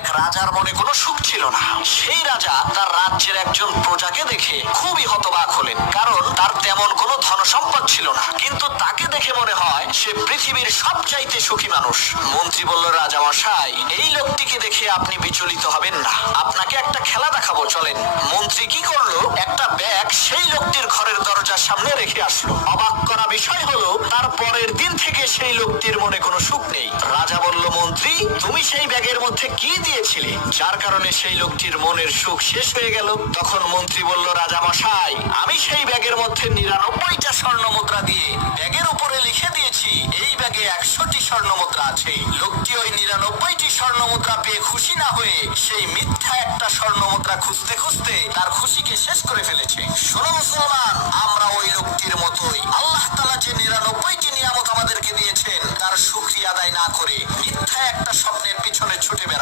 এক রাজার মনে কোনো সুখ ছিল না। সেই রাজা তার রাজ্যের একজন প্রজাকে দেখে খুবই হতবাক হলেন, কারণ তার তেমন কোনো ধন সম্পদ ছিল না, কিন্তু তাকে দেখে মনে হয় সে পৃথিবীর সবচাইতে সুখী মানুষ। মন্ত্রী বলল, রাজা মশাই, এই লোকটিকে দেখে আপনি বিচলিত হবেন না, আপনাকে একটা খেলা দেখাবো, চলেন। মন্ত্রী কি করলো, একটা ব্যাগ সেই লোকটির ঘরের দরজার সামনে রেখে আসলো। অবাক করা বিষয় হলো, তার পরের দিন থেকে সেই লোকটির মনে কোনো সুখ নেই। রাজা বলল, মন্ত্রী, তুমি সেই ব্যাগের মধ্যে কি দিয়েছিলে যার কারণে সেই লোকটির মনের সুখ শেষ হয়ে গেল? তখন মন্ত্রী বলল, রাজা মশাই, আমি সেই ব্যাগের মধ্যে 99টা স্বর্ণ মুদ্রা দিয়ে ব্যাগের উপরে লিখে দিয়েছি এই ব্যাগে 100টি স্বর্ণ মুদ্রা আছে। লোকটি ওই 99টি স্বর্ণ মুদ্রা পেয়ে খুশি না হয়ে সেই মিথ্যা একটা স্বর্ণ মুদ্রা খুঁজতে খুঁজতে তার খুশিকে শেষ করে ফেলেছে। শোনো মুসলমান, আমরা ওই লোকটির মতোই আল্লাহ তাআলা যে 99টি নিয়ামত আমাদেরকে দিয়েছেন তার শুকরিয়া আদায় না করে মিথ্যা একটা স্বপ্নের পিছনে ছুটে বেড়াই।